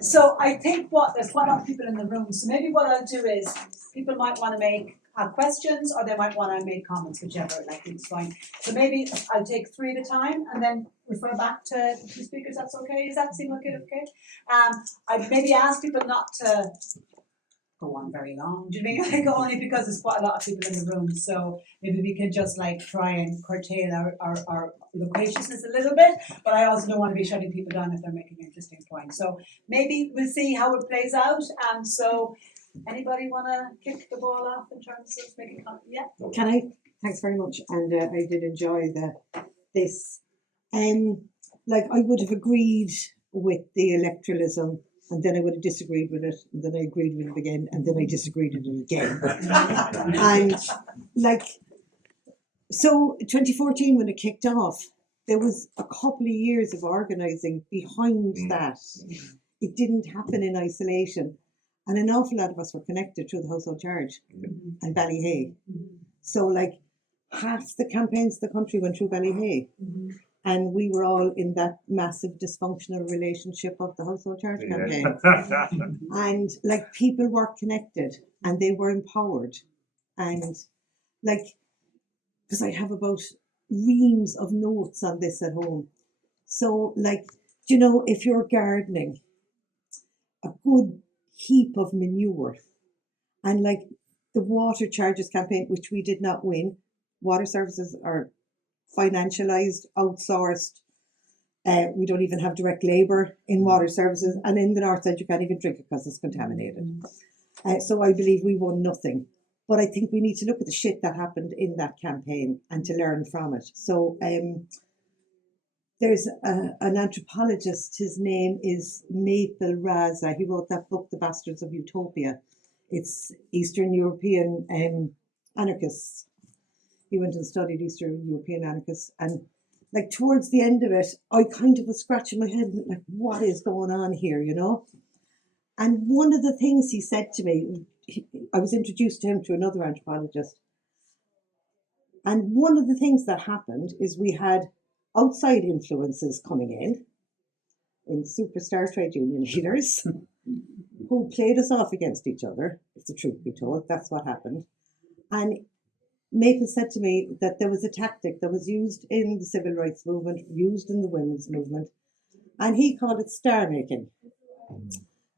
So I think there's quite a lot of people in the room, so maybe what I'll do is, people might want to have questions, or they might want to make comments, whichever, like it's fine. So maybe I'll take 3 at a time, and then refer back to the 2 speakers, that's okay? Does that seem okay? I'd maybe ask people not to go on very long, do you mean? Like, only because there's quite a lot of people in the room, so maybe we can just like try and curtail our loquaciousness a little bit, but I also don't want to be shutting people down if they're making interesting points. So maybe we'll see how it plays out, and so anybody want to kick the ball off in terms of making comment? Yeah? Can I? Thanks very much, and I did enjoy this. Like, I would have agreed with the electoralism, and then I would have disagreed with it, and then I agreed with it again, and then I disagreed with it again. And like, so 2014 when it kicked off, there was a couple of years of organising behind that. It didn't happen in isolation, and an awful lot of us were connected through the household charge and Ballyhay. So like, half the campaigns in the country went through Ballyhay. And we were all in that massive dysfunctional relationship of the household charge campaign. And like, people were connected and they were empowered. And like, because I have about reams of notes on this at home. So like, you know, if you're gardening, a good heap of manure, and like the water charges campaign, which we did not win, water services are financialised, outsourced. We don't even have direct labour in water services, and in the north side you can't even drink it because it's contaminated. So I believe we won nothing. But I think we need to look at the shit that happened in that campaign and to learn from it. So there's an anthropologist, his name is Maple Raza. He wrote that book, The Bastards of Utopia. It's Eastern European anarchists. He went and studied Eastern European anarchists, and like towards the end of it, I kind of was scratching my head, like, what is going on here, you know? And one of the things he said to me, I was introduced to him to another anthropologist, and one of the things that happened is we had outside influences coming in superstar trade union leaders, who played us off against each other, if the truth be told. That's what happened. And Maple said to me that there was a tactic that was used in the civil rights movement, used in the women's movement, and he called it star making.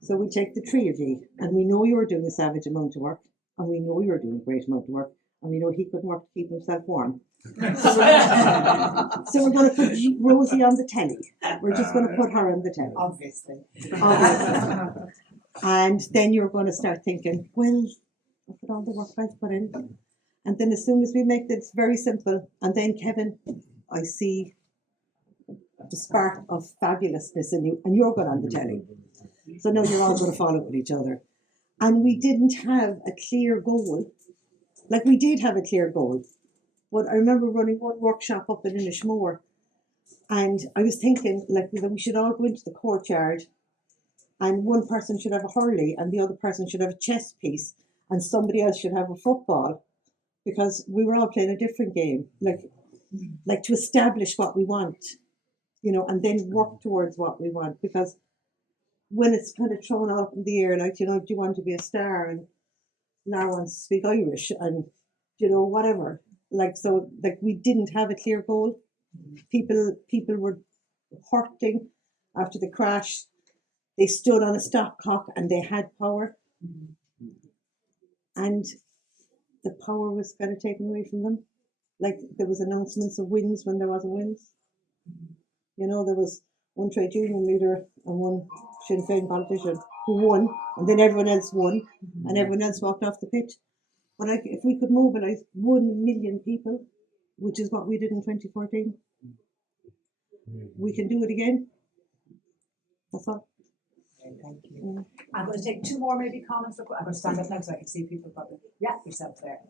So we take the three of you, and we know you're doing a savage amount of work, and we know you're doing a great amount of work, and we know he couldn't work to keep himself warm. So we're going to put Rosie on the telly. We're just going to put her on the telly. Obviously. And then you're going to start thinking, well, look at all the work I've put in. And then as soon as we make this very simple, and then Kevin, I see the spark of fabulousness in you, and you're going on the telly. So now you're all going to follow with each other. And we didn't have a clear goal. Like, we did have a clear goal, but I remember running one workshop up in Inishmore, and I was thinking, like, that we should all go into the courtyard, and one person should have a hurley, and the other person should have a chess piece, and somebody else should have a football, because we were all playing a different game, like to establish what we want, you know, and then work towards what we want. Because when it's kind of thrown out in the air, like, you know, do you want to be a star, and Lara wants to speak Irish, and, you know, whatever. Like, so, like, we didn't have a clear goal. People were hurting after the crash. They stood on a stopcock and they had power. And the power was kind of taken away from them. Like, there was announcements of wins when there wasn't wins. You know, there was one trade union leader and one Sinn Féin politician who won, and then everyone else won, and everyone else walked off the pitch. But like, if we could mobilise 1 million people, which is what we did in 2014, we can do it again. That's all. Thank you. I'm going to take 2 more maybe comments. I'm going to stand up now so I can see people probably. Yeah, yourself there.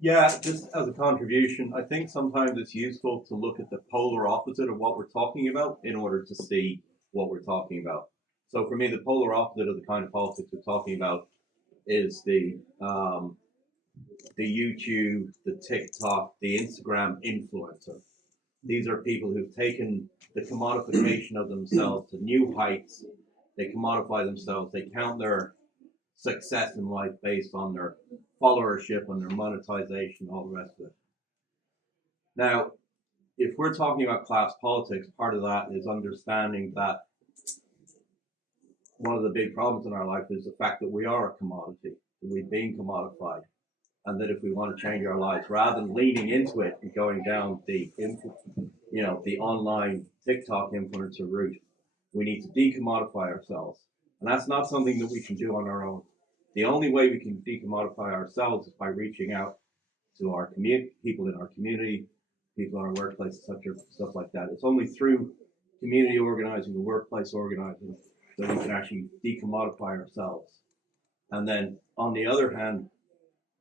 Yeah, just as a contribution, I think sometimes it's useful to look at the polar opposite of what we're talking about in order to see what we're talking about. So for me, the polar opposite of the kind of politics we're talking about is the YouTube, the TikTok, the Instagram influencer. These are people who've taken the commodification of themselves to new heights, they commodify themselves, they count their success in life based on their followership, on their monetization, all the rest of it. Now, if we're talking about class politics, part of that is understanding that one of the big problems in our life is the fact that we are a commodity, that we've been commodified, and that if we want to change our lives, rather than leaning into it and going down the, the online TikTok influencer route, we need to decommodify ourselves. And that's not something that we can do on our own. The only way we can decommodify ourselves is by reaching out to our people in our community, people in our workplace, stuff like that. It's only through community organizing, the workplace organizing, that we can actually decommodify ourselves. And then on the other hand,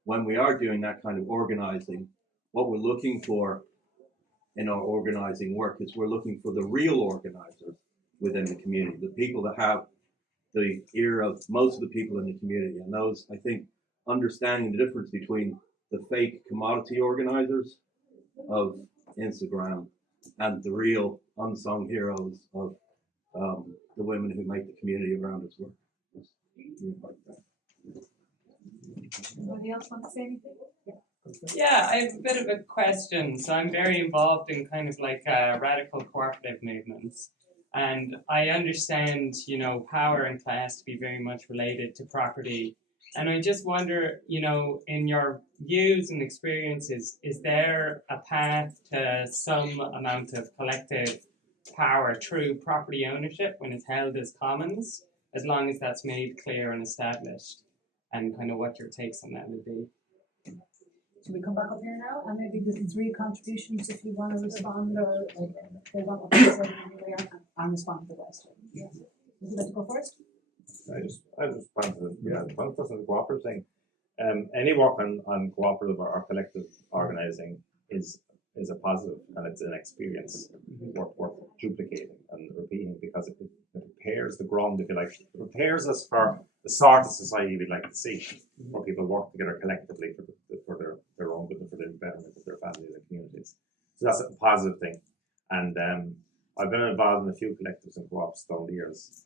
when we are doing that kind of organizing, what we're looking for in our organizing work is we're looking for the real organizers within the community, the people that have the ear of most of the people in the community. And those, I think, understanding the difference between the fake commodity organizers of Instagram and the real unsung heroes of the women who make the community around us work. Anybody else want to say anything? Yeah, I have a bit of a question. So I'm very involved in kind of like radical cooperative movements. And I understand, power and class to be very much related to property. And I just wonder, in your views and experiences, is there a path to some amount of collective power through property ownership when it's held as commons, as long as that's made clear and established? And kind of what your takes on that would be. Should we come back up here now? And maybe the three contributions if you want to respond or they want to say anyway and respond to the question. Yeah. Would you like to go first? I just respond to the one person the cooperative thing. Any work on cooperative or collective organizing is a positive, and it's an experience worth duplicating and repeating, because it prepares the ground, if you like. It prepares us for the sort of society we'd like to see, where people work together collectively for their own good and for the betterment of their families and communities. So that's a positive thing. And I've been involved in a few collectives and co-ops down the years.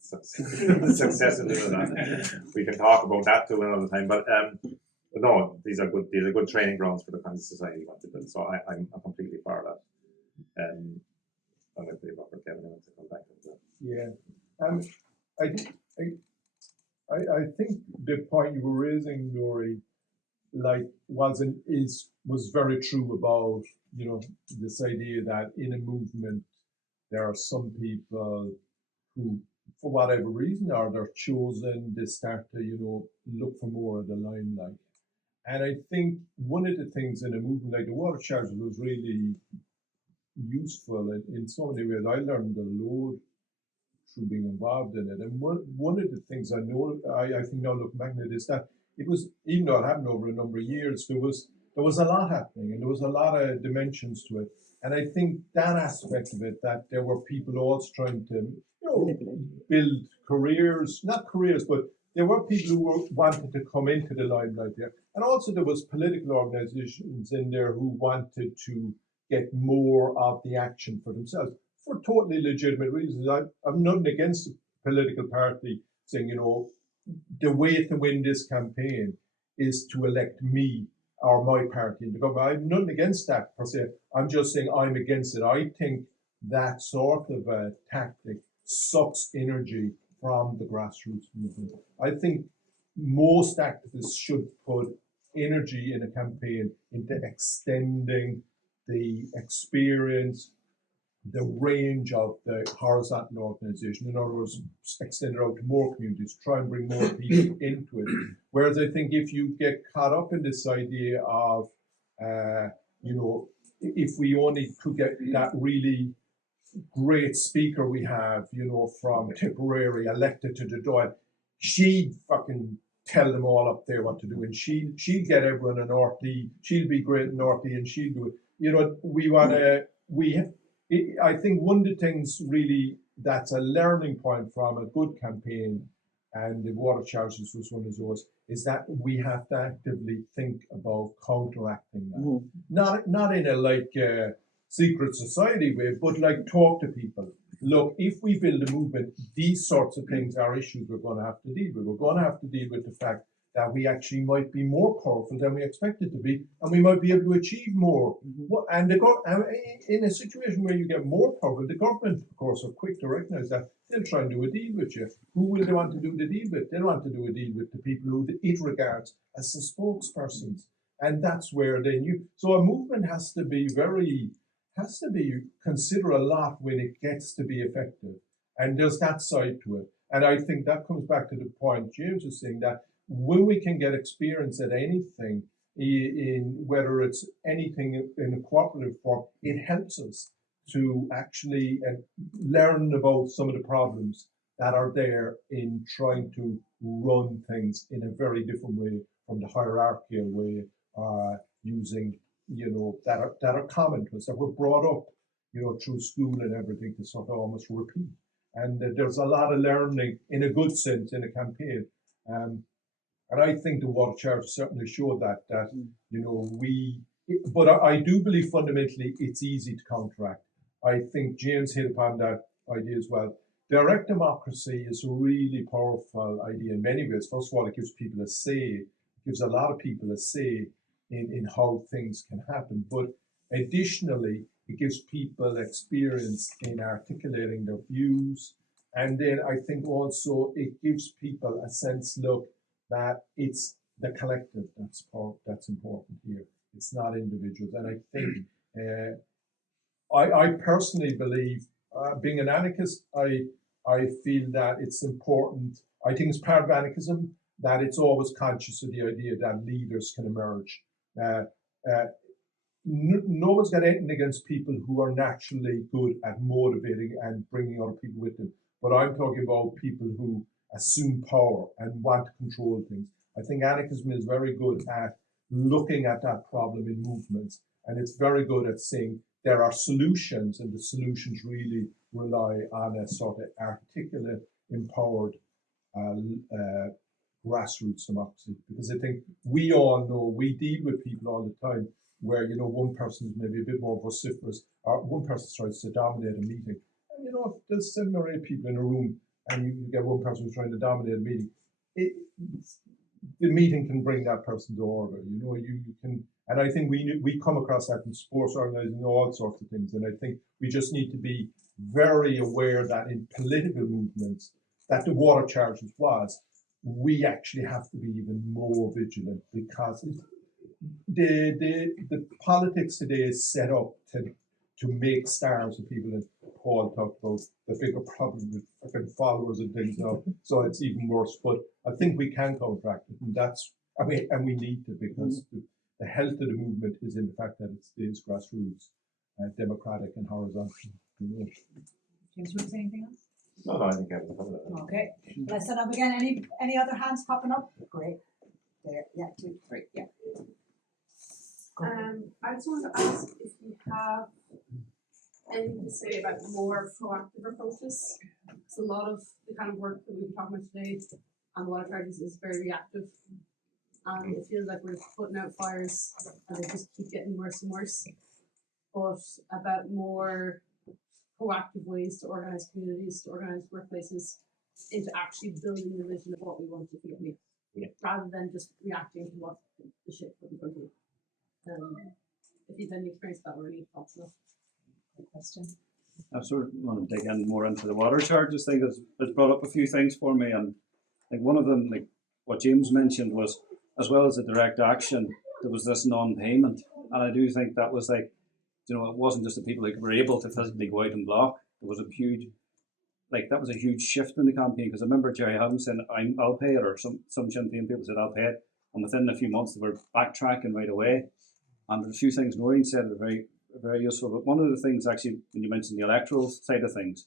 Success in doing that. We can talk about that too another time. But no, these are good training grounds for the kind of society we want to build. So I'm completely for that. I'm going to leave up for Kevin to come back to that. Yeah. I think the point you were raising, Nuri, was very true about, this idea that in a movement there are some people who, for whatever reason, or they're chosen, they start to, look for more of the limelight. And I think one of the things in a movement like the water charges was really useful in so many ways. I learned a lot through being involved in it. And one of the things I think now looking back at it is that it was, even though it happened over a number of years, there was a lot happening and there was a lot of dimensions to it. And I think that aspect of it, that there were people also trying to build careers, not careers, but there were people who wanted to come into the limelight there. And also there was political organizations in there who wanted to get more of the action for themselves for totally legitimate reasons. I'm nothing against the political party saying, the way to win this campaign is to elect me or my party into government. I have nothing against that per se. I'm just saying I'm against it. I think that sort of a tactic sucks energy from the grassroots movement. I think most activists should put energy in a campaign into extending the experience, the range of the horizontal organization. In other words, extend it out to more communities, try and bring more people into it. Whereas I think if you get caught up in this idea of, if we only could get that really great speaker we have, from Tipperary elected to the Dáil, she'd fucking tell them all up there what to do, and she'd get everyone in RT, she'll be great in RT, and she'll do it. I think one of the things really that's a learning point from a good campaign, and the water charges was one of those, is that we have to actively think about counteracting that. Not in a secret society way, but talk to people. look, if we build a movement, these sorts of things are issues we're going to have to deal with. We're going to have to deal with the fact that we actually might be more powerful than we expected to be, and we might be able to achieve more. And in a situation where you get more powerful, the government, of course, are quick to recognise that. They'll try and do a deal with you. Who will they want to do the deal with? They'll want to do a deal with the people who it regards as the spokespersons. And that's where they knew. So a movement has to consider a lot when it gets to be effective. And there's that side to it. And I think that comes back to the point James was saying, that when we can get experience at anything, in whether it's anything in a cooperative form, it helps us to actually learn about some of the problems that are there in trying to run things in a very different way from the hierarchical way, using, that are common to us, that were brought up, through school and everything, to sort of almost repeat. And there's a lot of learning, in a good sense, in a campaign. And I think the Water Charter certainly showed that but I do believe fundamentally it's easy to counteract. I think James hit upon that idea as well. Direct democracy is a really powerful idea in many ways. First of all, it gives people a say. It gives a lot of people a say in how things can happen. But additionally, it gives people experience in articulating their views. And then I think also it gives people a sense, look, that it's the collective that's important here. It's not individuals. And I think I personally believe, being an anarchist, I feel that it's important. I think it's part of anarchism that it's always conscious of the idea that leaders can emerge. No one's got anything against people who are naturally good at motivating and bringing other people with them. But I'm talking about people who assume power and want to control things. I think anarchism is very good at looking at that problem in movements, and it's very good at saying there are solutions, and the solutions really rely on a sort of articulate, empowered grassroots democracy. Because I think we all know, we deal with people all the time where, one person is maybe a bit more vociferous, or one person tries to dominate a meeting. And if there's 7 or 8 people in a room and you get one person who's trying to dominate a meeting, the meeting can bring that person to order. You can, and I think we come across that in sports organizing, all sorts of things. And I think we just need to be very aware that in political movements, that the water charges was, we actually have to be even more vigilant, because the politics today is set up to make stars of people. And Paul talked about the bigger problem with fucking followers and things now, so it's even worse. But I think we can counteract it, and we need to, because the health of the movement is in the fact that it stays grassroots, democratic and horizontal. James, would you say anything else? No, I think I've covered that. Okay. Let's set up again. Any other hands popping up? Great. There. Yeah. 2, 3. Yeah. I just wanted to ask if you have anything to say about more proactive approaches. Because a lot of the kind of work that we've been talking about today on water charges is very reactive. And it feels like we're putting out fires and they just keep getting worse and worse. But about more proactive ways to organise communities, to organise workplaces, into actually building the vision of what we want to be, rather than just reacting to what the shit put in front of you. If you've any experience that, really helpful. Good question. I sort of want to dig in more into the water charges thing. It's brought up a few things for me, and like one of them, like what James mentioned, was as well as the direct action, there was this non-payment, and I do think that was like, it wasn't just the people who were able to physically go out and block. There was a huge, that was a huge shift in the campaign, because I remember Jerry Hadden saying, I'll pay it, or some Sinn Féin people said, I'll pay it, and within a few months they were backtracking right away. And there's a few things Noreen said that are very, very useful. But one of the things, actually, when you mentioned the electoral side of things,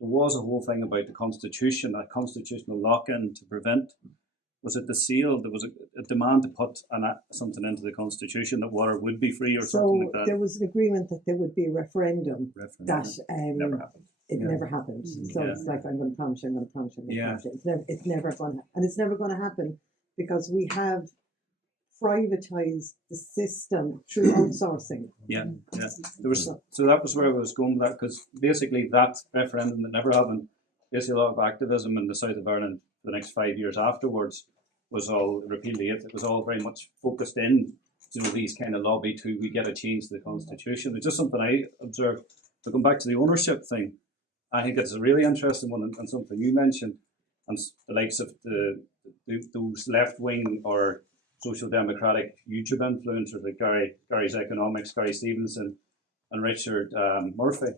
there was a whole thing about the Constitution, that constitutional lock-in to prevent, was it the seal? There was a demand to put something into the Constitution that water would be free, or something like that. There was an agreement that there would be a referendum. That never happened. It never happened. So it's like, I'm going to promise you, I'm going to promise you, I'm going to promise you. It's never going to, and it's never going to happen, because we have privatise the system through outsourcing. Yeah. There was, so that was where I was going with that, because basically that referendum that never happened, basically a lot of activism in the south of Ireland for the next 5 years afterwards was all repealed. It was all very much focused in, these kind of lobby to we get a change to the constitution. It's just something I observed. But going back to the ownership thing, I think it's a really interesting one, and something you mentioned, and the likes of those left wing or social democratic YouTube influencers like Gary's Economics, Gary Stevenson, and Richard Murphy.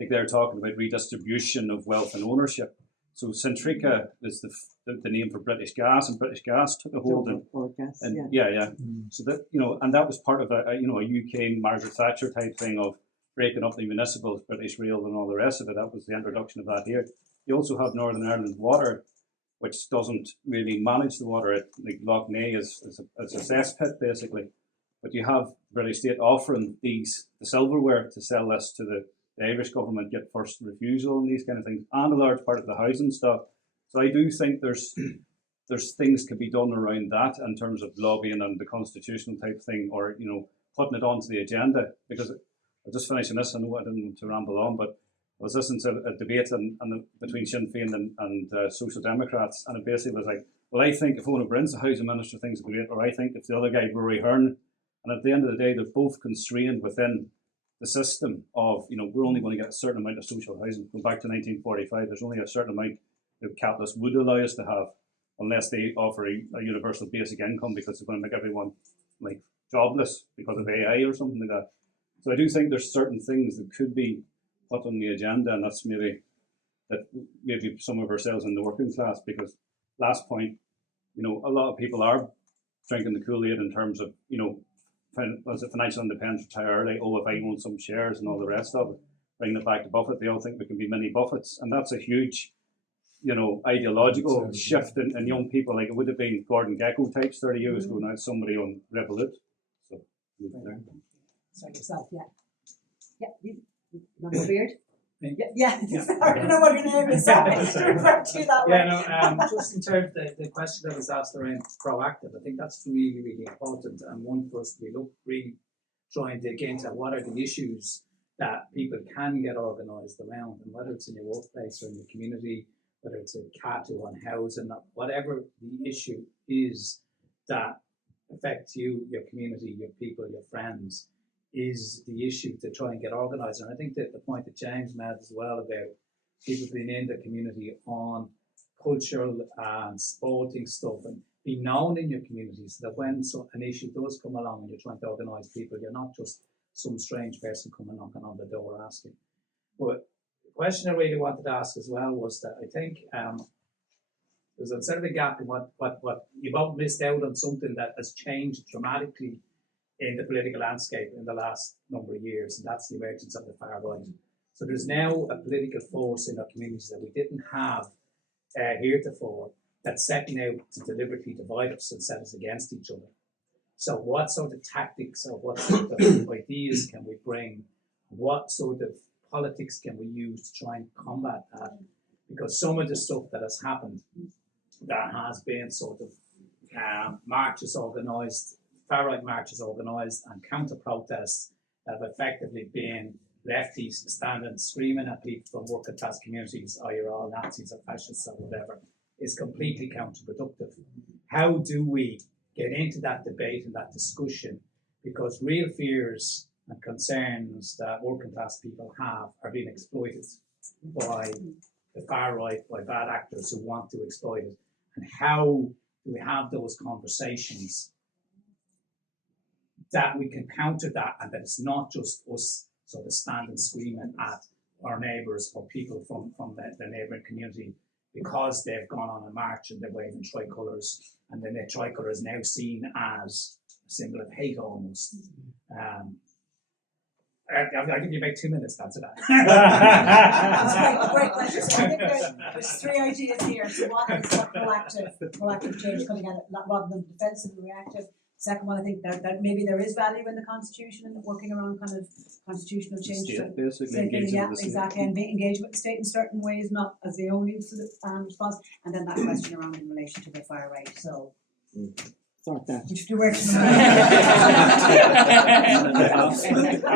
Like they're talking about redistribution of wealth and ownership. So Centrica is the name for British Gas, and British Gas took a hold in. So that and that was part of a UK Margaret Thatcher type thing of breaking up the municipals, British Rail, and all the rest of it. That was the introduction of that here. You also have Northern Ireland Water, which doesn't really manage the water. Like Lough Neagh is a cesspit basically, but you have the British state offering the silverware to sell this to the Irish government, get first refusal and these kind of things, and a large part of the housing stock. So I do think there's things could be done around that in terms of lobbying and the constitutional type thing, or putting it onto the agenda. Because I'll just finish on this. I know I didn't want to ramble on, but I was listening to a debate between Sinn Féin and Social Democrats, and it basically was like, well, I think if Owen O'Brien's the housing minister, things are great, or I think if the other guy, Rory Hearn, and at the end of the day, they're both constrained within the system of, we're only going to get a certain amount of social housing. Going back to 1945, there's only a certain amount that capitalists would allow us to have, unless they offer a universal basic income, because they're going to make everyone like jobless because of AI or something like that. So I do think there's certain things that could be put on the agenda, and that's maybe some of ourselves in the working class, because last point, a lot of people are drinking the Kool-Aid in terms of, was it financial independence, retire early, if I own some shares and all the rest of it, bringing it back to Buffett, they all think we can be mini Buffetts, and that's a huge, ideological shift in young people. Like it would have been Gordon Gekko types 30 years ago, now it's somebody on Revolut. So, sorry, yourself, you want a beard? Yeah. I don't know what your name is, sorry, to refer to you that way. Just in terms of the question that was asked around proactive, I think that's really, really important, and one for us to be really trying to get into what are the issues that people can get organised around, and whether it's in your workplace or in the community, whether it's a CATU on housing, whatever the issue is that affects you, your community, your people, your friends, is the issue to try and get organised. And I think that the point that James made as well about people being in the community on cultural and sporting stuff and be known in your community, so that when an issue does come along and you're trying to organise people, you're not just some strange person coming knocking on the door asking. But the question I really wanted to ask as well was that I think there's a sort of a gap in what you've both missed out on something that has changed dramatically in the political landscape in the last number of years, and that's the emergence of the far right. So there's now a political force in our communities that we didn't have heretofore, that's setting out to deliberately divide us and set us against each other. So what sort of tactics or what sort of ideas can we bring? What sort of politics can we use to try and combat that? Because some of the stuff that has happened, there has been sort of marches organised, far-right marches organised, and counter-protests that have effectively been lefties standing screaming at people from working class communities, oh, you're all Nazis or fascists or whatever, is completely counterproductive. How do we get into that debate and that discussion? Because real fears and concerns that working class people have are being exploited by the far right, by bad actors who want to exploit it. And how do we have those conversations that we can counter that, and that it's not just us sort of standing screaming at our neighbours or people from the neighbouring community because they've gone on a march and they're waving tricolours, and then the tricolour is now seen as a symbol of hate almost. I'll give you about 2 minutes, that's it. That's great question. So I think there's three ideas here. So one is proactive change coming at it rather than defensive and reactive. Second one, I think that maybe there is value in the Constitution and working around kind of constitutional change. State, basically engaging with the state. Exactly, and engage with the state in certain ways, not as the only response. And then that question around in relation to the far right. So sort that. Which you work A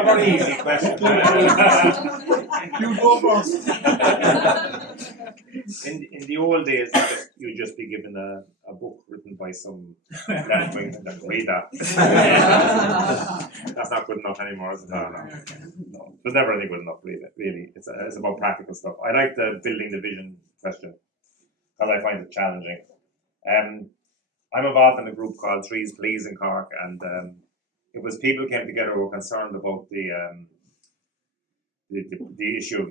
very easy question. You go first. In the old days, you'd just be given a book written by some left wing that read that. That's not good enough anymore, is it? No. It was never any good enough, really. It's about practical stuff. I like the building the vision question because I find it challenging. I'm involved in a group called Trees Please in Cork, and it was people who came together who were concerned about the issue of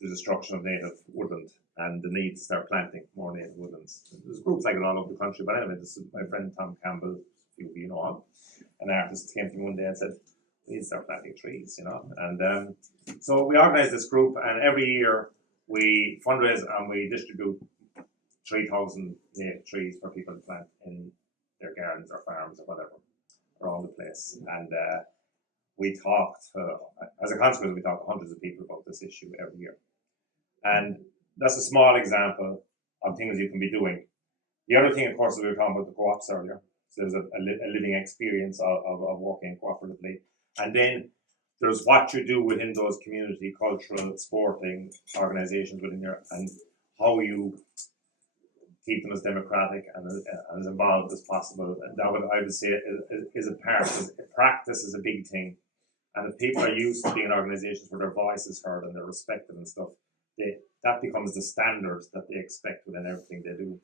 the destruction of native woodland and the need to start planting more native woodlands. There's groups like it all over the country, but anyway, this is my friend Tom Campbell, few of you know him, an artist, came to me one day and said, we need to start planting trees, you know. And so we organised this group, and every year we fundraise and we distribute 3,000 native trees for people to plant in their gardens or farms or whatever around the place. And we talked, as a consequence, we talked to hundreds of people about this issue every year. And that's a small example of things you can be doing. The other thing, of course, is we were talking about the co-ops earlier. So there's a living experience of working cooperatively. And then there's what you do within those community, cultural, sporting organisations within there, and how you keep them as democratic and as involved as possible. And that would, I would say, is a part. Practice is a big thing. And if people are used to being in organisations where their voice is heard and they're respected and stuff, that becomes the standard that they expect within everything they do.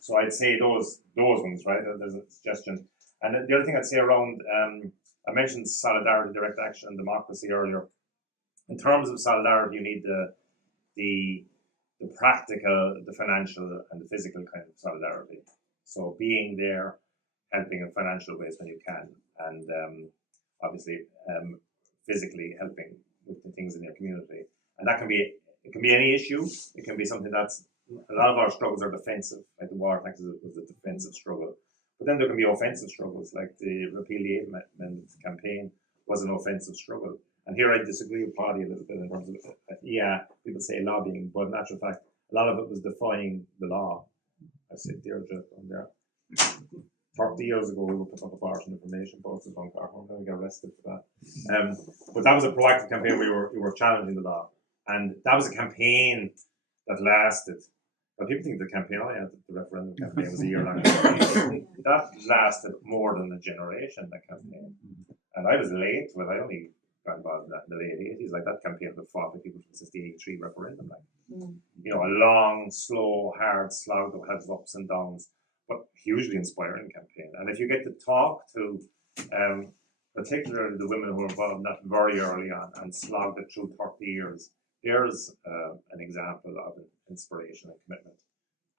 So I'd say those ones, right? There's a suggestion. And the other thing I'd say around, I mentioned solidarity, direct action, and democracy earlier. In terms of solidarity, you need the practical, the financial, and the physical kind of solidarity. So being there, helping in financial ways when you can, and obviously physically helping with the things in your community. And that can be any issue. It can be something that's, a lot of our struggles are defensive, like the water tax was a defensive struggle. But then there can be offensive struggles, like the Repeal the Aid Amendment campaign was an offensive struggle. And here I disagree with Paddy a little bit in terms of, people say lobbying, but in actual fact, a lot of it was defying the law. I said Deirdre on there. 30 years ago, we were putting up abortion information posters on Cork, and we got arrested for that. But that was a proactive campaign. We were challenging the law, and that was a campaign that lasted. But people think the campaign, the referendum campaign was a year long. That lasted more than a generation. That campaign, and I was late to it. I only got involved in that in the late 80s. Like that campaign would have fought with people since the 83 referendum. You know, a long, slow, hard slog that has ups and downs, but hugely inspiring campaign. And if you get to talk to, particularly the women who were involved in that very early on and slogged it through 30 years, there's an example of inspiration and commitment,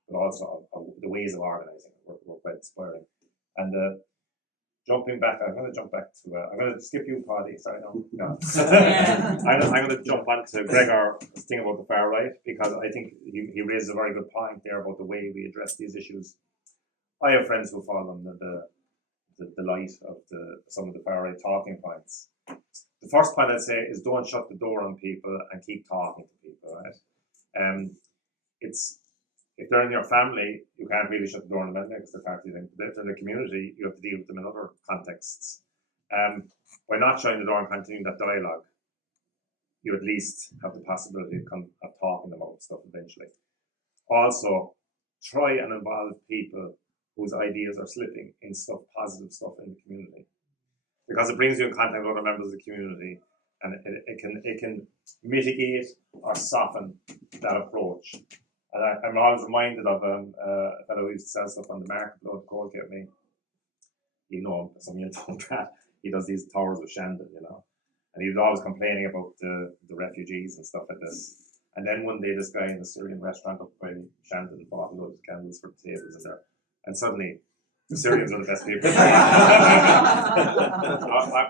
but also of the ways of organising were quite inspiring. And jumping back, I'm going to jump back to, I'm going to skip you, Paddy, sorry, no. I'm going to jump on to Gregor's thing about the far right, because I think he raises a very good point there about the way we address these issues. I have friends who fall on the light of some of the far right talking points. The first point I'd say is don't shut the door on people and keep talking to people, right? If they're in your family, you can't really shut the door on them because they're part of you. But if they're in the community, you have to deal with them in other contexts. By not shutting the door and continuing that dialogue, you at least have the possibility of talking about stuff eventually. Also, try and involve people whose ideas are slipping in stuff, positive stuff in the community, because it brings you in contact with other members of the community, and it can mitigate or soften that approach. And I'm always reminded of a fellow who used to sell stuff on the market below the coal gate me. You know him, some of you don't that. He does these towers of Shandon, you know. And he was always complaining about the refugees and stuff like this. And then one day this guy in the Syrian restaurant up by Shandon bought loads of candles for the tables in there. And suddenly the Syrians are the best people.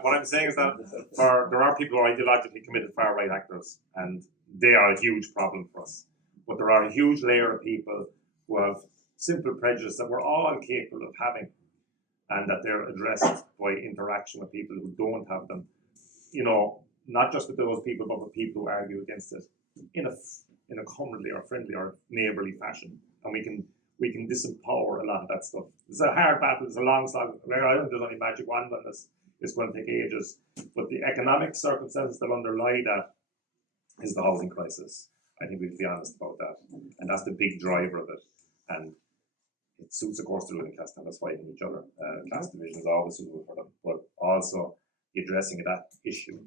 What I'm saying is that there are people who are ideologically committed far right actors, and they are a huge problem for us. But there are a huge layer of people who have simple prejudice that we're all capable of having, and that they're addressed by interaction with people who don't have them. You know, not just with those people, but with people who argue against it in a comradely or friendly or neighbourly fashion. And we can disempower a lot of that stuff. It's a hard battle. It's a long slog. I don't think there's any magic wand on this. It's going to take ages. But the economic circumstances that underlie that is the housing crisis. I think we can be honest about that. And that's the big driver of it. And it suits, of course, the ruling class to have us fighting each other. Class division is always suitable for them. But also, the addressing of that issue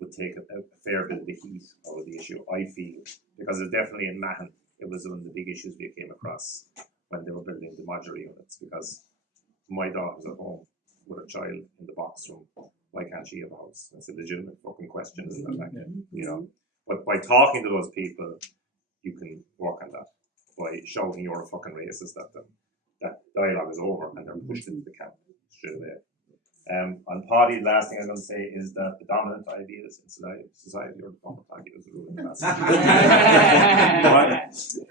would take a fair bit of the heat out of the issue, I feel. Because it's definitely in Mahon, it was one of the big issues we came across when they were building the modular units. Because my daughter's at home with a child in the box room. Why can't she have a house? That's a legitimate fucking question, isn't it? Like, you know. But by talking to those people, you can work on that. By shouting you're a fucking racist at them, that dialogue is over and they're pushed into the camp straight away. On Paddy, the last thing I'm going to say is that the dominant ideas in society are the dominant ideas of the ruling class.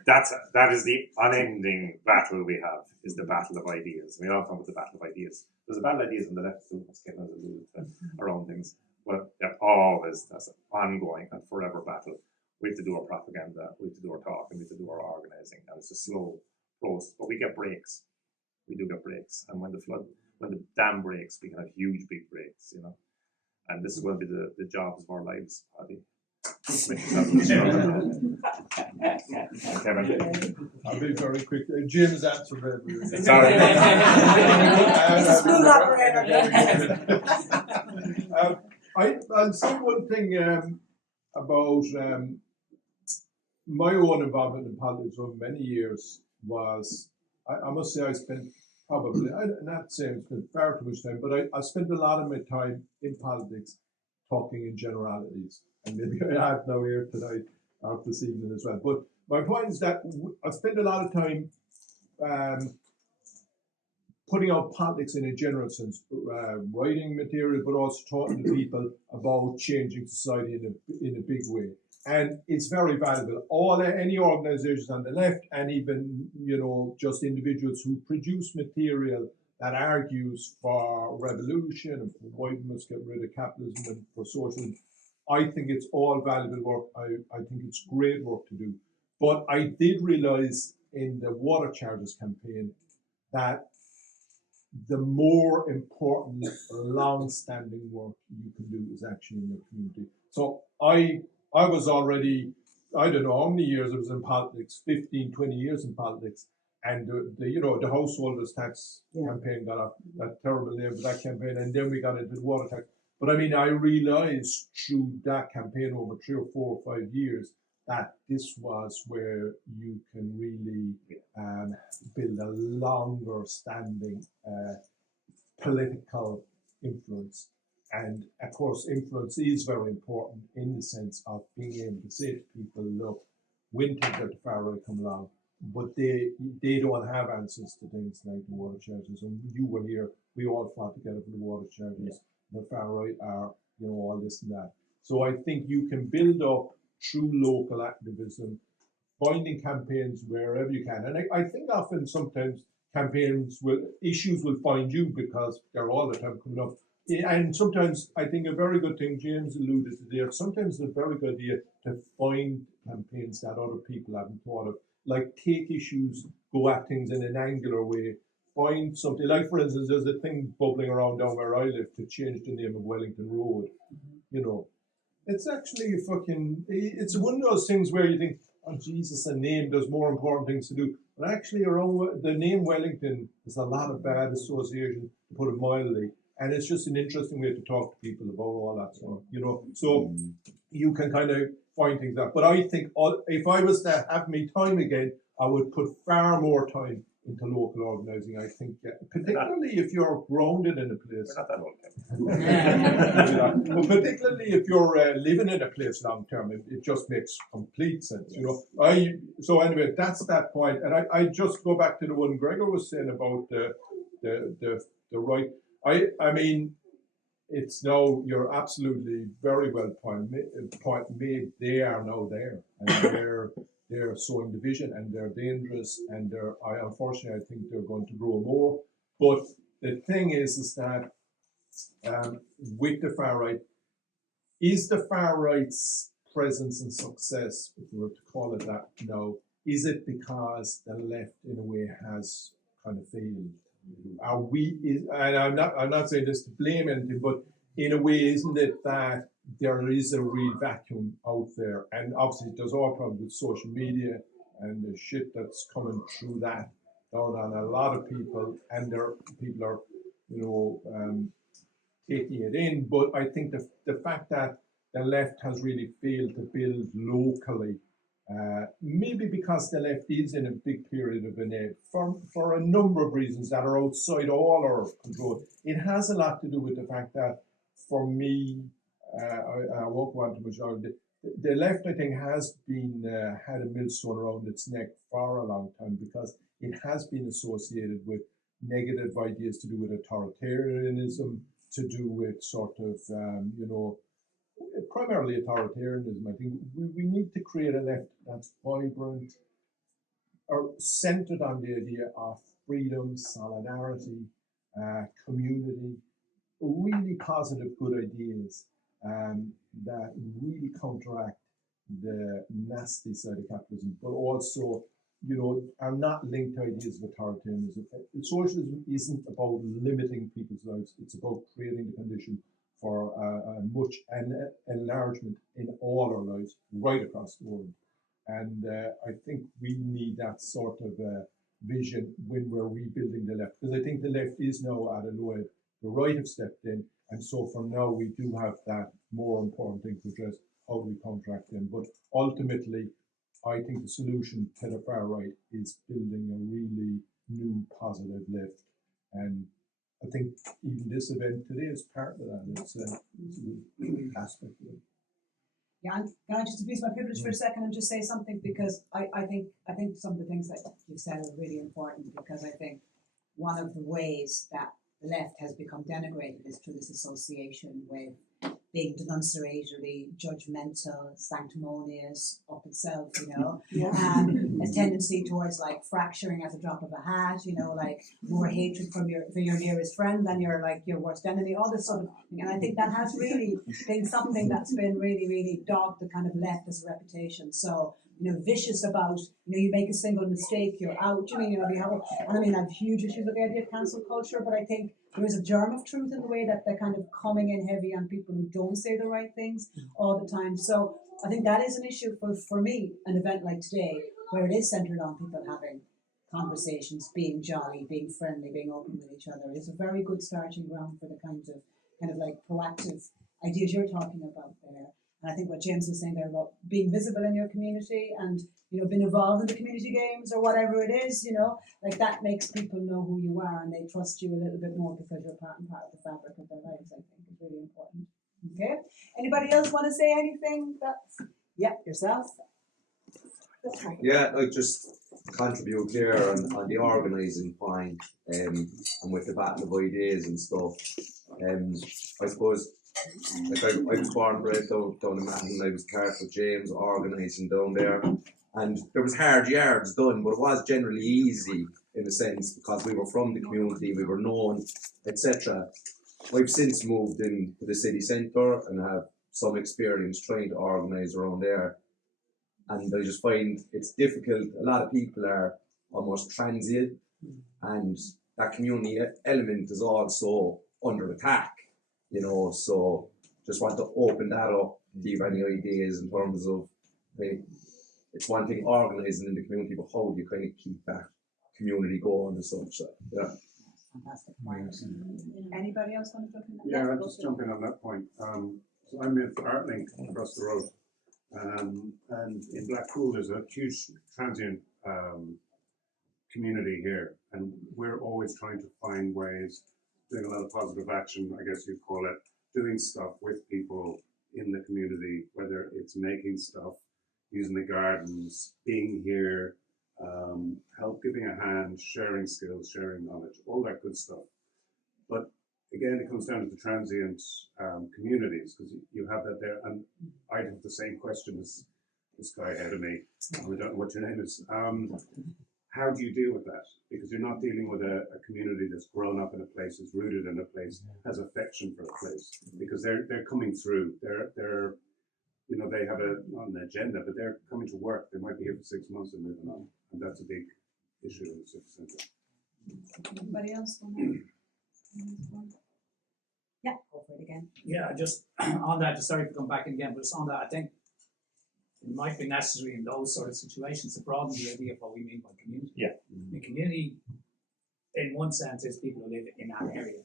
That is the unending battle we have, is the battle of ideas. We all talk about the battle of ideas. There's a battle of ideas on the left too, as Kevin has alluded to, around things. But they're always, that's an ongoing and forever battle. We have to do our propaganda, we have to do our talking, we have to do our organising, and it's a slow process. But we get breaks. We do get breaks. And when the dam breaks, we can have huge, big breaks, you know. And this is going to be the jobs of our lives, Paddy. Kevin. I'll be very quick. Jim's answer very Sorry. Smooth operator. I'll say one thing about my own involvement in politics over many years was, I must say I spent probably, I'm not saying I spent far too much time, but I spent a lot of my time in politics talking in generalities. And maybe I have now here tonight or this evening as well. But my point is that I spent a lot of time putting out politics in a general sense, writing material, but also talking to people about changing society in a big way. And it's very valuable. Any organizations on the left, and even, you know, just individuals who produce material that argues for revolution and for why we must get rid of capitalism and for socialism, I think it's all valuable work. I think it's great work to do. But I did realize in the water charges campaign that the more important, long-standing work you can do is actually in your community. So I was already, I don't know how many years I was in politics, 15, 20 years in politics, and the householders tax campaign got off that terrible name for that campaign, and then we got into the water tax. But I mean, I realized through that campaign over 3 or 4 or 5 years that this was where you can really build a longer standing political influence. And of course, influence is very important in the sense of being able to say to people, look, when things at the far right come along, but they don't have answers to things like the water charges. And you were here, we all fought together for the water charges. The far right are, you know, all this and that. So I think you can build up through local activism, finding campaigns wherever you can. And I think often sometimes issues will find you because they're all the time coming up. And sometimes I think a very good thing James alluded to there, sometimes it's a very good idea to find campaigns that other people haven't thought of. Like take issues, go at things in an angular way, find something. Like for instance, there's a thing bubbling around down where I live to change the name of Wellington Road. You know, it's actually it's one of those things where you think, oh Jesus, a name, there's more important things to do. But actually around the name Wellington, there's a lot of bad association, to put it mildly. And it's just an interesting way to talk to people about all that stuff, you know. So you can kind of find things out. But I think if I was to have me time again, I would put far more time into local organising. I think, particularly if you're grounded in a place. We're not that old. But particularly if you're living in a place long term, it just makes complete sense, you know. So anyway, that's that point. And I just go back to the one Gregor was saying about the right. I mean, it's now, you're absolutely very well point made. They are now there, and they're sowing division, and they're dangerous, and unfortunately, I think they're going to grow more. But the thing is that with the far right, is the far right's presence and success, if we were to call it that now, is it because the left in a way has kind of failed? Are we, and I'm not saying this to blame anything, but in a way, isn't it that there is a real vacuum out there? And obviously there's all problems with social media and the shit that's coming through that down on a lot of people, and people are, taking it in. But I think the fact that the left has really failed to build locally, maybe because the left is in a big period of need for a number of reasons that are outside all our control. It has a lot to do with the fact that, for me, I won't go on too much longer. The left, I think, has been had a millstone around its neck for a long time because it has been associated with negative ideas to do with authoritarianism, to do with sort of, primarily authoritarianism. I think we need to create a left that's vibrant or centered on the idea of freedom, solidarity, community, really positive, good ideas that really counteract the nasty side of capitalism, but also, are not linked to ideas of authoritarianism. Socialism isn't about limiting people's lives; it's about creating the condition for much enlargement in all our lives, right across the world. And I think we need that sort of vision when we're rebuilding the left, because I think the left is now at a low ebb. The right have stepped in, and so for now we do have that more important thing to address: how do we contract them? But ultimately, I think the solution to the far right is building a really new positive left. And I think even this event today is part of that. It's a good aspect of it. Yeah, and can I just abuse my privilege for a second and just say something, because I think some of the things that you said are really important, because I think one of the ways that the left has become denigrated is through this association with being denunciatory, judgmental, sanctimonious of itself, a tendency towards like fracturing at the drop of a hat, like more hatred for your nearest friend than your worst enemy, all this sort of thing. And I think that has really been something that's been really, really dogged the kind of left as a reputation. So, vicious about, you make a single mistake, you're out. I have huge issues with the idea of cancel culture, but I think there is a germ of truth in the way that they're kind of coming in heavy on people who don't say the right things all the time. So I think that is an issue for me, an event like today, where it is centered on people having conversations, being jolly, being friendly, being open with each other. It's a very good starting ground for the kind of like proactive ideas you're talking about there. And I think what James was saying there about being visible in your community and, being involved in the community games or whatever it is, like that makes people know who you are and they trust you a little bit more because you're part of the fabric of their lives, I think is really important. Okay. Anybody else want to say anything? Yourself? Yeah, I just contribute here on the organising point and with the battle of ideas and stuff. I suppose, I was born and bred down in Mahon. I was part of James organising down there, and there was hard yards done, but it was generally easy in a sense because we were from the community, we were known, etc. I've since moved into the city centre and have some experience trying to organise around there. And I just find it's difficult. A lot of people are almost transient, and that community element is also under attack, so just want to open that up. Do you have any ideas in terms of, it's one thing organising in the community, but how do you kind of keep that community going and such? So, yeah. Fantastic point. Anybody else want to jump in? Yeah, I'll just jump in on that point. So I'm with ArtLink across the road. And in Blackpool, there's a huge transient community here, and we're always trying to find ways, doing a lot of positive action, I guess you'd call it, doing stuff with people in the community, whether it's making stuff, using the gardens, being here, help giving a hand, sharing skills, sharing knowledge, all that good stuff. But again, it comes down to the transient communities, because you have that there. And I'd have the same question as this guy ahead of me. I don't know what your name is. How do you deal with that? Because you're not dealing with a community that's grown up in a place, is rooted in a place, has affection for a place. Because they're coming through. They're you know, they have not an agenda, but they're coming to work. They might be here for 6 months and moving on, and that's a big issue in the city centre. Anybody else want to? Yeah, go for it again. Yeah, just on that, sorry for going back again, but just on that, I think it might be necessary in those sort of situations to broaden the idea of what we mean by community. Yeah. The community, in one sense, is people who live in that area.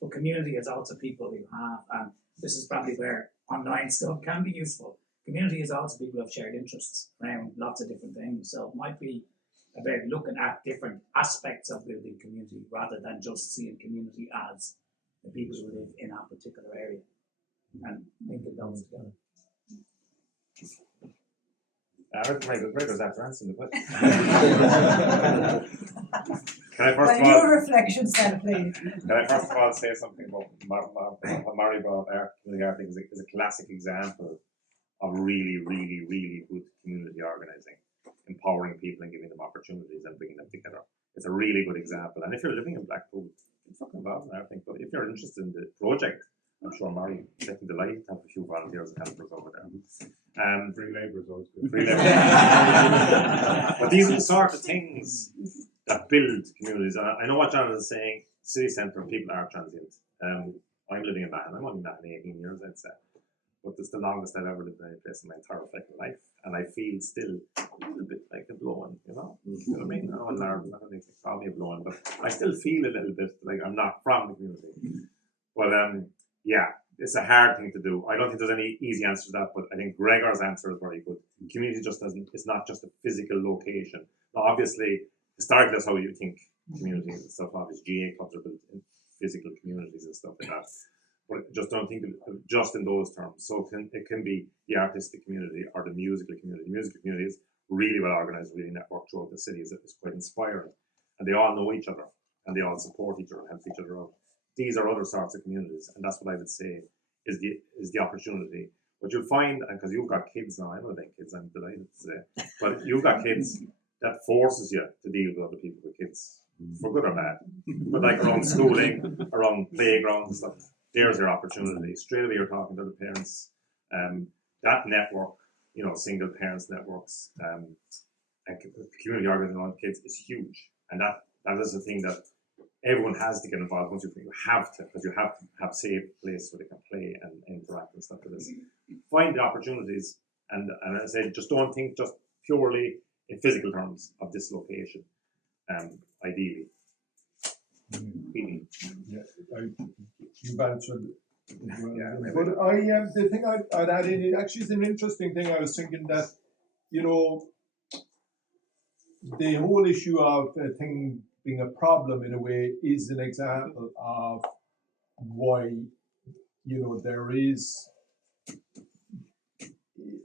But community is also people who have, and this is probably where online stuff can be useful. Community is also people who have shared interests around lots of different things. So it might be about looking at different aspects of building community rather than just seeing community as the people who live in a particular area and linking those together. Gregor's after answering the question. Can I Well, your reflections then, please. Can I first of all say something about what Mary brought there? The art is a classic example of really, really, really good community organising, empowering people and giving them opportunities and bringing them together. It's a really good example. And if you're living in Blackpool, it's fucking involved in everything. But if you're interested in the project, I'm sure Mary would be delighted to have a few volunteers and helpers over there. Free labour is always good. Free labour. But these are the sort of things that build communities. And I know what John is saying, city centre, people are transient. I'm living in Mahon. I'm only Mahon 18 years, I'd say. But it's the longest I've ever lived in any place in my entire fucking life. And I feel still a little bit like a blowing, you know? You know what I mean? Oh, Lord, I don't think they call me a blowing, but I still feel a little bit like I'm not from the community. But yeah, it's a hard thing to do. I don't think there's any easy answer to that, but I think Gregor's answer is very good. Community just doesn't, it's not just a physical location. Now, obviously, historically, that's how you think community and stuff. Obviously, GA clubs are built in physical communities and stuff like that. But I just don't think of just in those terms. So it can be the artistic community or the musical community. The musical community is really well organised, really networked throughout the city. It's quite inspiring. And they all know each other and they all support each other and help each other out. These are other sorts of communities, and that's what I would say is the opportunity. What you'll find, and because you've got kids now, I know they kids, I'm delighted to say, but you've got kids that forces you to deal with other people with kids, for good or bad. But like around schooling, around playgrounds and stuff, there's your opportunity. Straight away you're talking to the parents. That network, you know, single parents networks, and community organising around kids is huge. And that is the thing that everyone has to get involved. Once you have to, because you have to have safe place where they can play and interact and stuff like this. Find the opportunities, and as I said, just don't think just purely in physical terms of this location. Ideally. Yeah, you've answered. Yeah, but the thing I'd add in, it actually is an interesting thing. I was thinking that, you know, the whole issue of a thing being a problem in a way is an example of why, you know, there is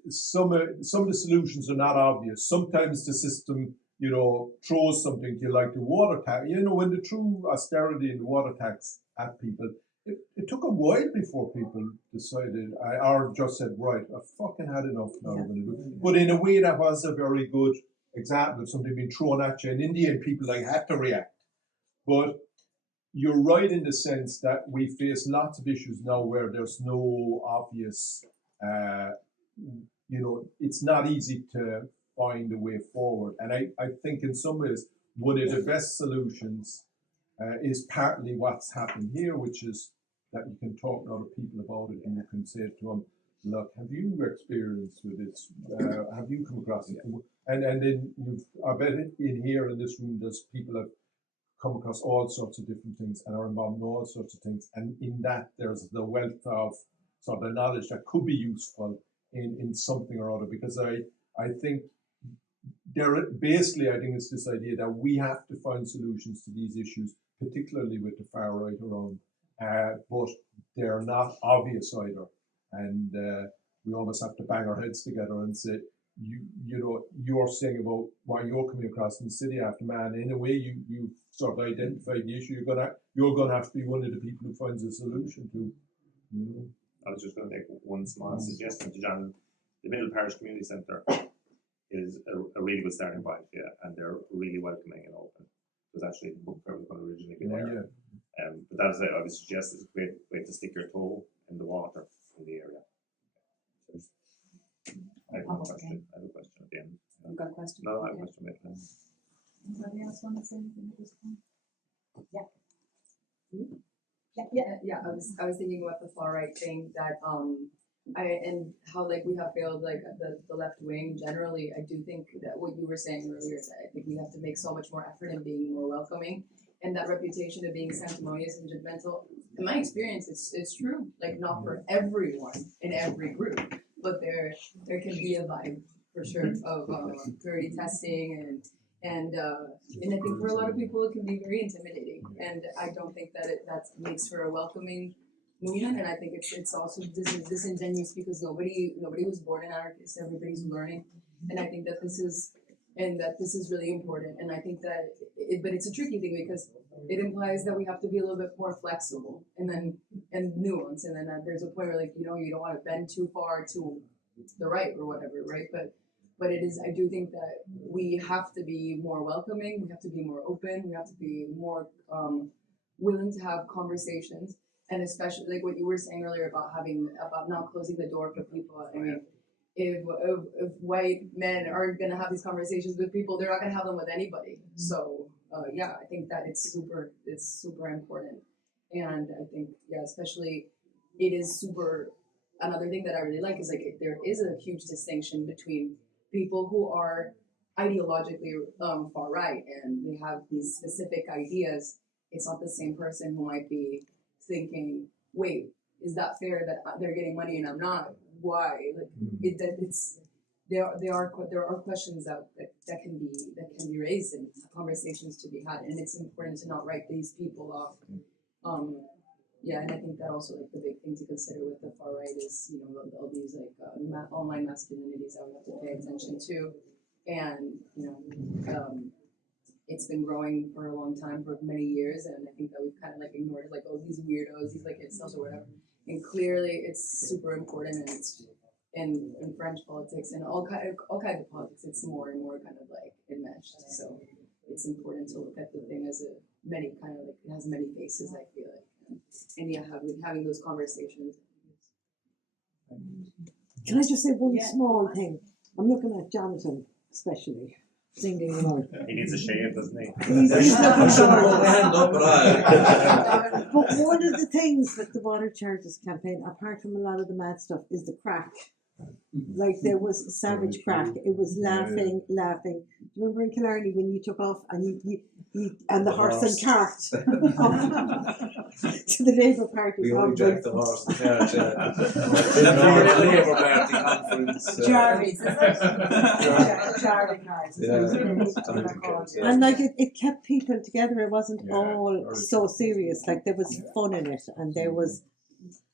some of the solutions are not obvious. Sometimes the system, you know, throws something to you like the water tax. You know, when they threw austerity and the water tax at people, it took a while before people decided, or just said, right, I fucking had enough now. I'm going to do it. But in a way, that was a very good example of something being thrown at you. And in the end, people had to react. But you're right in the sense that we face lots of issues now where there's no obvious, you know, it's not easy to find a way forward. And I think in some ways, one of the best solutions is partly what's happened here, which is that you can talk to other people about it and you can say to them, look, have you experienced with this? Have you come across it? And then I bet in here in this room, there's people have come across all sorts of different things and are involved in all sorts of things. And in that, there's the wealth of sort of knowledge that could be useful in something or other. Because I think basically, I think it's this idea that we have to find solutions to these issues, particularly with the far right around, but they're not obvious either. And we almost have to bang our heads together and say, you know, you're saying about why you're coming across in the city after man. In a way, you sort of identified the issue. You're gonna have to be one of the people who finds a solution to. You know? I was just going to make one small suggestion to John. The Middle Parish Community Centre is a really good starting point, yeah, and they're really welcoming and open. Because actually the book fair was going to originally be there. Yeah. But that is, I would suggest, is a great way to stick your toe in the water in the area. have one pop up question. again. I have a question at the end. You've got a question? No, I have a Okay. question at the end. Anybody else want to say anything at this point? Yeah, I was thinking about the far right thing that and how like we have failed like the left wing generally. I do think that what you were saying earlier is that I think we have to make so much more effort in being more welcoming, and that reputation of being sanctimonious and judgmental. In my experience, it's true. Like not for everyone in every group, but there can be a vibe for sure of purity testing and I think for a lot of people it can be very intimidating, and I don't think that that makes for a welcoming movement, and I think it's also disingenuous because nobody was born an anarchist. Everybody's learning, and I think that this is really important, and I think that but it's a tricky thing because it implies that we have to be a little bit more flexible and nuance, and then there's a point where like you don't want to bend too far to the right or whatever, right? But it is, I do think that we have to be more welcoming, we have to be more open, we have to be more willing to have conversations, and especially like what you were saying earlier about not closing the door for people. I mean, if white men are gonna have these conversations with people, they're not gonna have them with anybody. So yeah, I think that it's super important, and I think especially it is super. Another thing that I really like is like there is a huge distinction between people who are ideologically far right and they have these specific ideas. It's not the same person who might be thinking, wait, is that fair that they're getting money and I'm not? Why? Like there are questions that can be raised and conversations to be had, and it's important to not write these people off. And I think that also like the big thing to consider with the far right is all these like online masculinities that we have to pay attention to, and it's been growing for a long time, for many years, and I think that we've kind of like ignored like these weirdos, these like incels or whatever, and clearly it's super important, and it's in French politics and all kinds of politics, it's more and more kind of like enmeshed. So it's important to look at the thing as it has many faces. I feel like. And having those conversations. Can I just say one small thing? I'm looking at Jonathan, especially, singing along. He needs a shave, doesn't he? He's looking short. But But one of the things with the water charges campaign, apart from a lot of the mad stuff, is the crack. Like there was savage crack. It was laughing. Do you remember in Killarney when you took off and you and the horse and cart to the Labour Party? we only conference? jacked the horse and carriage. The Labour Party conference. Jarvis, is it? Jarvis cards. And like it kept people together. It wasn't all so serious. Like there was fun in it, and there was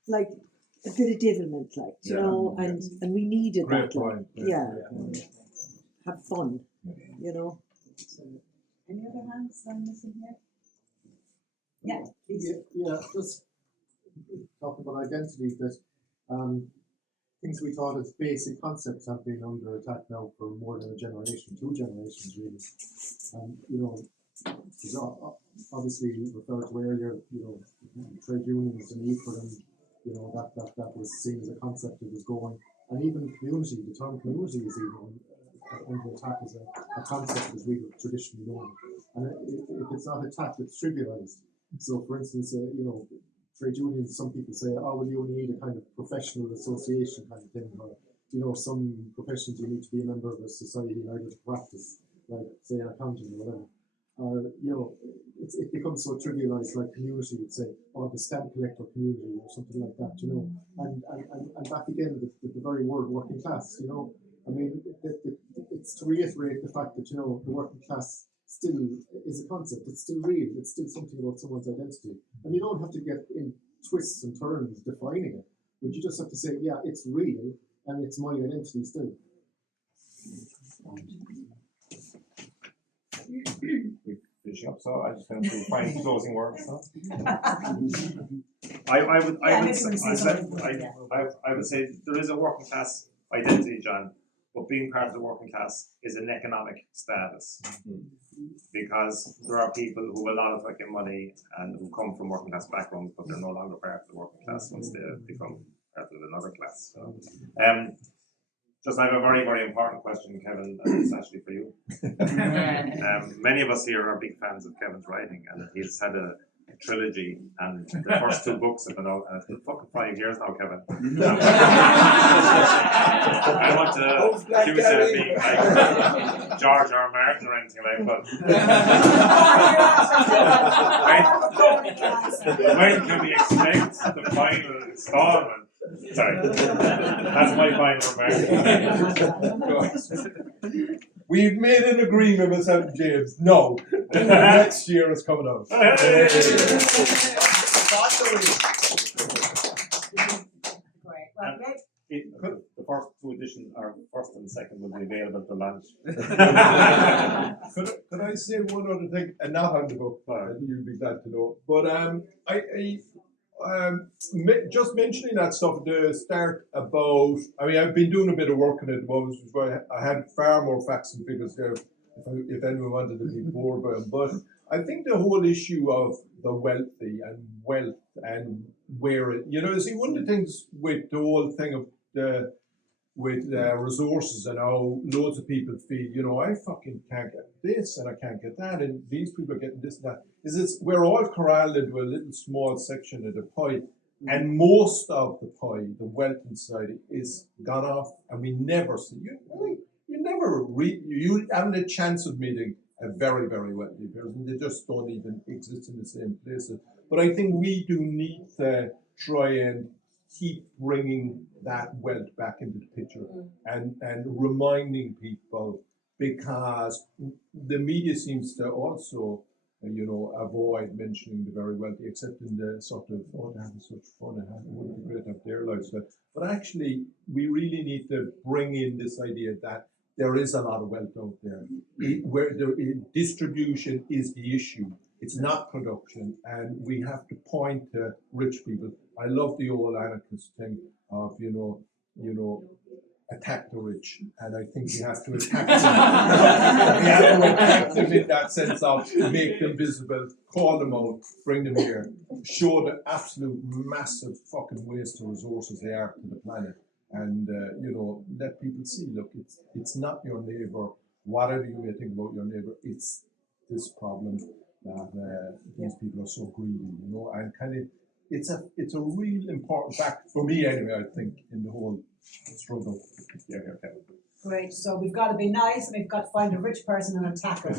like a bit of divilment, like you know, and we needed Great that. Like, point. have fun, you know. Any other hands I'm missing here? Yeah, please. Yeah, just talking about identity, that things we thought as basic concepts have been under attack now for more than a generation, 2 generations really. And there's obviously referred to earlier, trade unions and need for them, that was seen as a concept that was going, and even community, the term community is even under attack as a concept as we were traditionally known. And if it's not attacked, it's trivialized. So, for instance, trade unions, some people say, oh, well, you only need a kind of professional association kind of thing, or, some professions you need to be a member of a society in order to practice, like, say, an accounting or whatever. It becomes so trivialized, like community would say, or the stamp collector community or something like that, and back again, the very word working class, I mean, it's to reiterate the fact that, the working class still is a concept, it's still real, it's still something about someone's identity. And you don't have to get in twists and turns defining it, but you just have to say, yeah, it's real, and it's my identity still. Finishing up, so I just want to find closing words. I would say there is a working class identity, John, but being part of the working class is an economic status, because there are people who have a lot of fucking money and who come from working class backgrounds, but they're no longer part of the working class once they become part of another class. So, Just I have a very, very important question, Kevin, and it's actually for you. Many of us here are big fans of Kevin's writing, and he's had a trilogy, and the first 2 books have been out, and it's been fucking 5 years now, Kevin. I want to accuse you of being like George R. Martin or anything like that. When can we expect the final installment? Sorry, that's my final remark. We've made an agreement with St. James. No, next year is coming out. Great. Well, great. The first 2 editions, or first and second, will be available to launch. Could I say one other thing, and not on the book, you'll be glad to know. But just mentioning that stuff at the start about, I mean, I've been doing a bit of work on it at the moment, which is why I had far more facts and figures there if anyone wanted to be bored by them. But I think the whole issue of the wealthy and wealth and where it, see, one of the things with the whole thing of resources and how loads of people feel, I fucking can't get this and I can't get that, and these people are getting this and that, we're all corralled into a little small section of the pie, and most of the pie, the wealth inside, is gone off, and we never see, you haven't a chance of meeting a very, very wealthy person. They just don't even exist in the same places. But I think we do need to try and keep bringing that wealth back into the picture and reminding people, because the media seems to also, avoid mentioning the very wealthy, except in the sort of, they're having such fun, it wouldn't be great to have their lives. But actually, we really need to bring in this idea that there is a lot of wealth out there, where distribution is the issue. It's not production, and we have to point to rich people. I love the old anarchist thing of, attack the rich, and I think we have to attack them. We have to attack them in that sense of make them visible, call them out, bring them here, show the absolute massive fucking waste of resources they are to the planet, and let people see. Look, it's not your neighbour. Whatever you may think about your neighbour, it's this problem that these people are so greedy, and kind of it's a real important fact for me anyway, I think, in the whole struggle. Yeah. Great, so we've got to be nice and we've got to find a rich person and attack them.